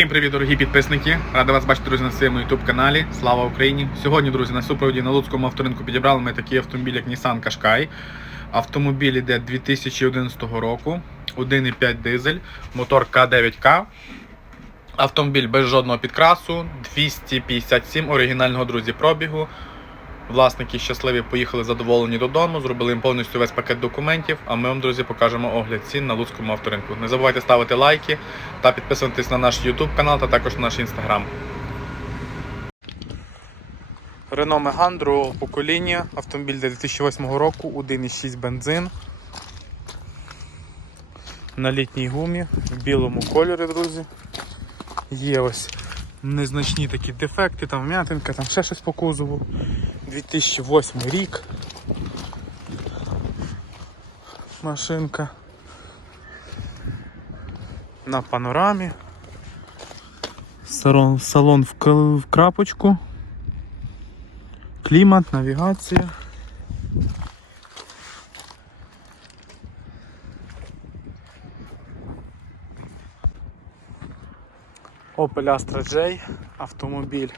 Всім привіт, дорогі підписники! Рада вас бачити, друзі, на своєму youtube каналі. Слава Україні! Сьогодні, друзі, на супроводі на Луцькому авторинку підібрали ми такий автомобіль, як Nissan Qashqai. Автомобіль іде 2011 року, 1,5 дизель, мотор К9К. Автомобіль без жодного підкрасу, 257 оригінального друзі пробігу. Власники щасливі поїхали задоволені додому, зробили їм повністю весь пакет документів. А ми вам, друзі, покажемо огляд цін на Луцькому авторинку. Не забувайте ставити лайки та підписуватись на наш YouTube канал та також на наш Instagram. Renault Megane другого покоління. Автомобіль для 2008 року, 1,6 бензин. На літній гумі, в білому кольорі, друзі. Є ось незначні такі дефекти, там вм'ятинка, там ще щось по кузову. 2008 рік. Машинка. На панорамі. Салон, салон в, крапочку. Клімат, навігація. Opel Astra J, автомобіль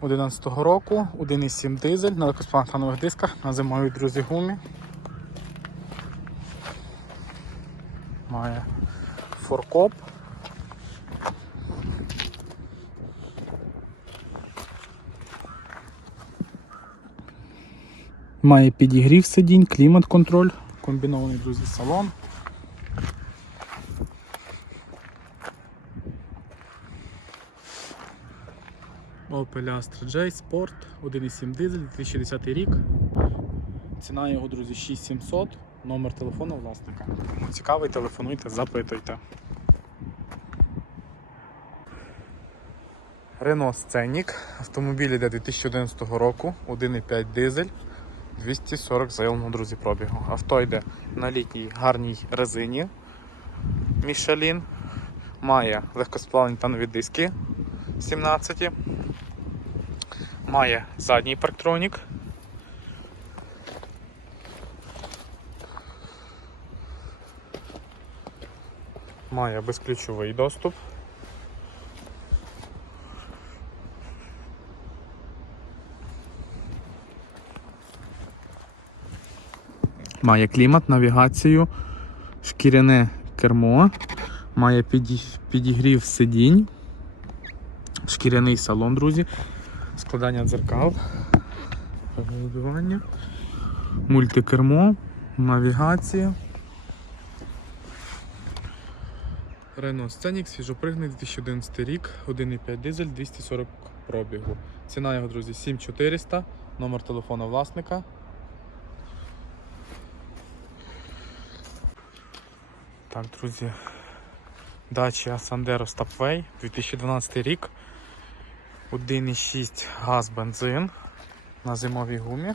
2011 року, 1,7 дизель на легкосплантанових дисках на зимовій друзі гумі. Має форкоп. Має підігрів сидінь, клімат-контроль, комбінований друзі салон. Opel Astra J Sport 1,7 дизель, 2010 рік. Ціна його, друзі, 6700, номер телефону власника. Цікавий, телефонуйте, запитуйте. Renault Scenic. Автомобіль іде 2011 року, 1,5 дизель, 240 заявлено, друзі, пробігу. Авто йде на літній гарній резині Michelin. Має легкосплавні та нові диски 17. Має задній парктронік. Має безключовий доступ. Має клімат, навігацію, шкіряне кермо, має підігрів сидінь, шкіряний салон, друзі, складання дзеркал, вибивання, мультикермо, навігація. Renault Scenic, свіжопригнаний 2011 рік, 1,5 дизель, 240 пробігу. Ціна його, друзі, 7400, номер телефона власника. Так, друзі. Дача Sandero Stopway, 2012 рік. 1,6 газ бензин на зимовій гумі.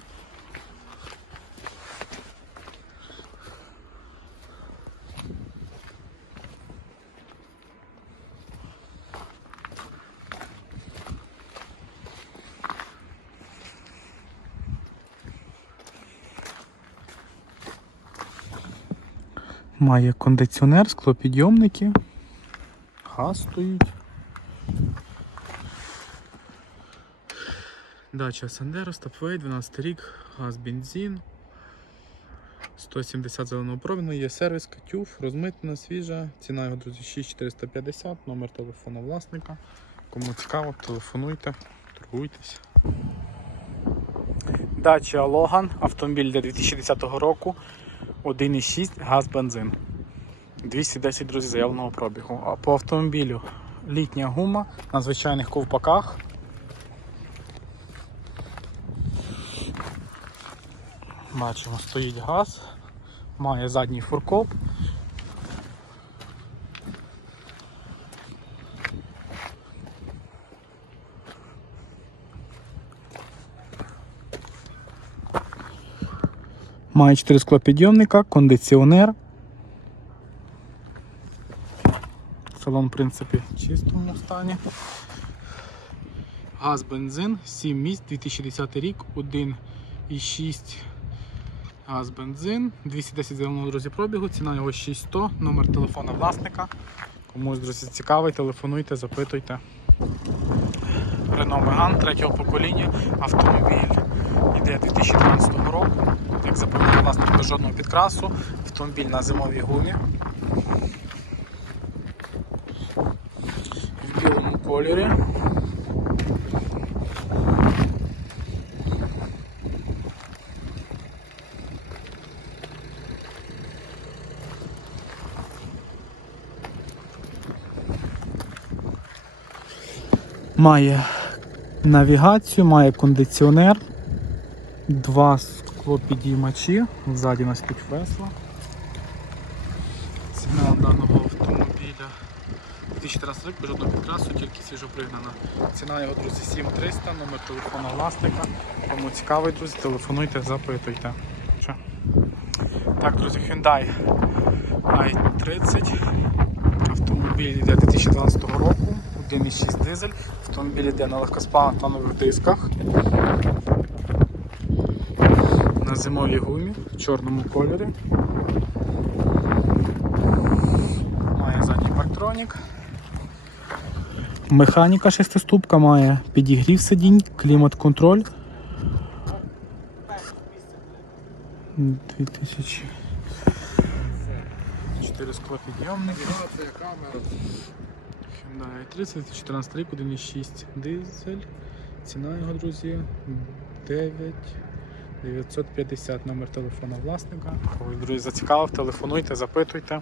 Має кондиціонер, склопідйомники. Газ стоїть. Дача Сандеро, Стопвей, 12 рік, газ бензин. 170 зеленого пробігу, є сервіс, катюф, розмитнена, свіжа. Ціна його, друзі, 6450, номер телефону власника. Кому цікаво, телефонуйте, торгуйтесь. Дача Логан, автомобіль для 2010 року. 1,6 газ бензин. 210 друзі заявленого пробігу. А по автомобілю літня гума на звичайних ковпаках. Бачимо, стоїть газ, має задній фуркоп. Має 4 склопідйомника, кондиціонер. Салон, в принципі, чистому стані. Газ, бензин, 7 місць, 2010 рік, 1,6 Газ бензин, 210 зеленого друзі пробігу, ціна його 6100, номер телефона власника. Комусь, друзі, цікавий, телефонуйте, запитуйте. Renault Megane третього покоління, автомобіль йде 2012 року. Як запевняє власник без жодного підкрасу, автомобіль на зимовій гумі. В білому кольорі. Має навігацію, має кондиціонер, два склопідіймачі, ззаді у нас під Ціна даного автомобіля 2014 рік, жодного підкрасу, тільки свіжопригнана. Ціна його, друзі, 7300, номер телефону власника. Кому цікавий, друзі, телефонуйте, запитуйте. Так, друзі, Hyundai i30. Автомобіль йде 2012 року, 1,6 дизель. Автомобіль йде на легкосплавних тонових дисках. На зимовій гумі в чорному кольорі. Має задній парктронік. Механіка шестиступка має підігрів сидінь, клімат-контроль. 2000 4 склопідйомники. I30, 2014 рік, 1,6 дизель. Ціна його, друзі, 9 950 номер телефона власника. Ой, друзі, зацікавив, телефонуйте, запитуйте.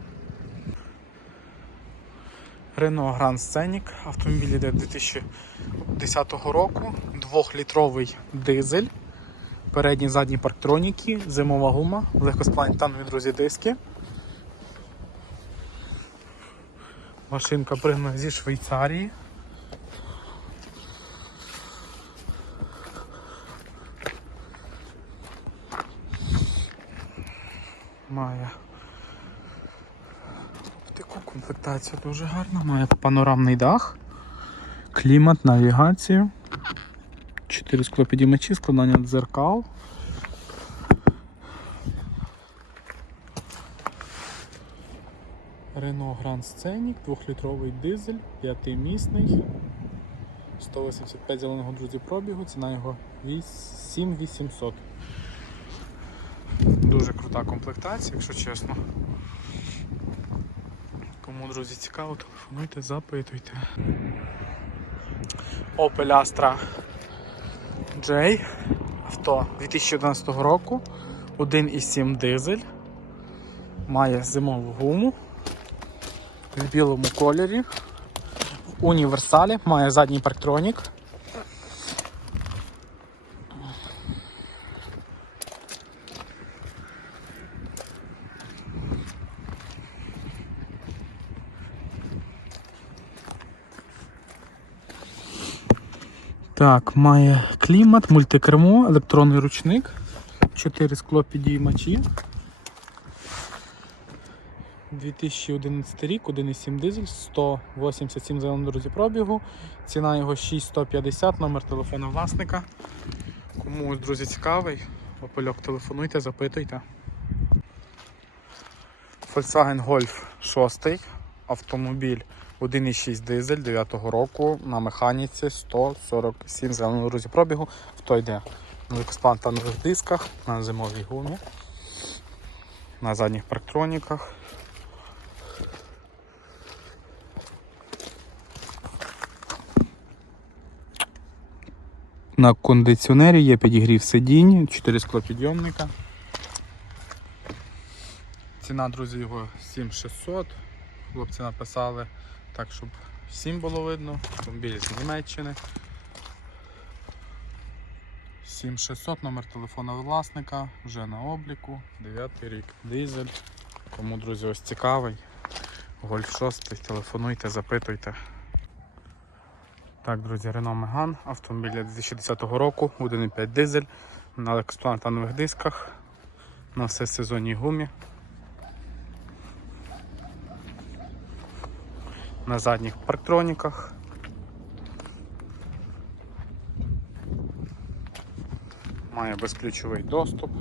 Renault Grand Scenic. Автомобіль йде 2010 року. 2-літровий дизель. Передні задні парктроніки, зимова гума, легкосплавні танові друзі диски. Машинка пригнана зі Швейцарії. Має таку комплектацію дуже гарна, має панорамний дах, клімат, навігацію, 4 склопідіймачі, складання дзеркал. Renault Grand Scenic, 2-літровий дизель, 5-місний, 185 зеленого друзі пробігу, ціна його 7800. Дуже крута комплектація, якщо чесно. Кому, друзі, цікаво, телефонуйте, запитуйте. Opel Astra J. Авто 2011 року, 1,7 дизель. Має зимову гуму в білому кольорі. Універсалі, має задній парктронік. Так, має клімат, мультикермо, електронний ручник, 4 скло підіймачі. 2011 рік, 1,7 дизель, 187 зеленого друзі пробігу. Ціна його 6150, номер телефону власника. Кому, друзі, цікавий, опельок телефонуйте, запитуйте. Volkswagen Golf 6, автомобіль 1,6 дизель 9 року на механіці 147 зеленого друзі пробігу. Авто йде на легкосплантанових дисках, на зимовій гумі, на задніх парктроніках. На кондиціонері є підігрів сидінь, 4 склопідйомника. Ціна, друзі, його 7600. Хлопці написали так, щоб всім було видно. Автомобіль з Німеччини. 7600, номер телефона власника, вже на обліку, 9 рік. Дизель. Кому, друзі, ось цікавий. Гольф 6, телефонуйте, запитуйте. Так, друзі, Renault Megane, автомобіль 2010 року, 1,5 дизель, на експлуатанових дисках, на все сезонній гумі. На задніх парктроніках. Має безключовий доступ.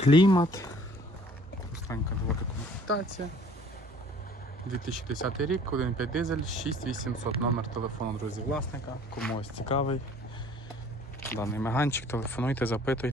Клімат. Простенька доволі комплектація. 2010 рік, 1.5 дизель, 6800 номер телефону, друзі, власника. Кому ось цікавий. Даний меганчик, телефонуйте, запитуйте.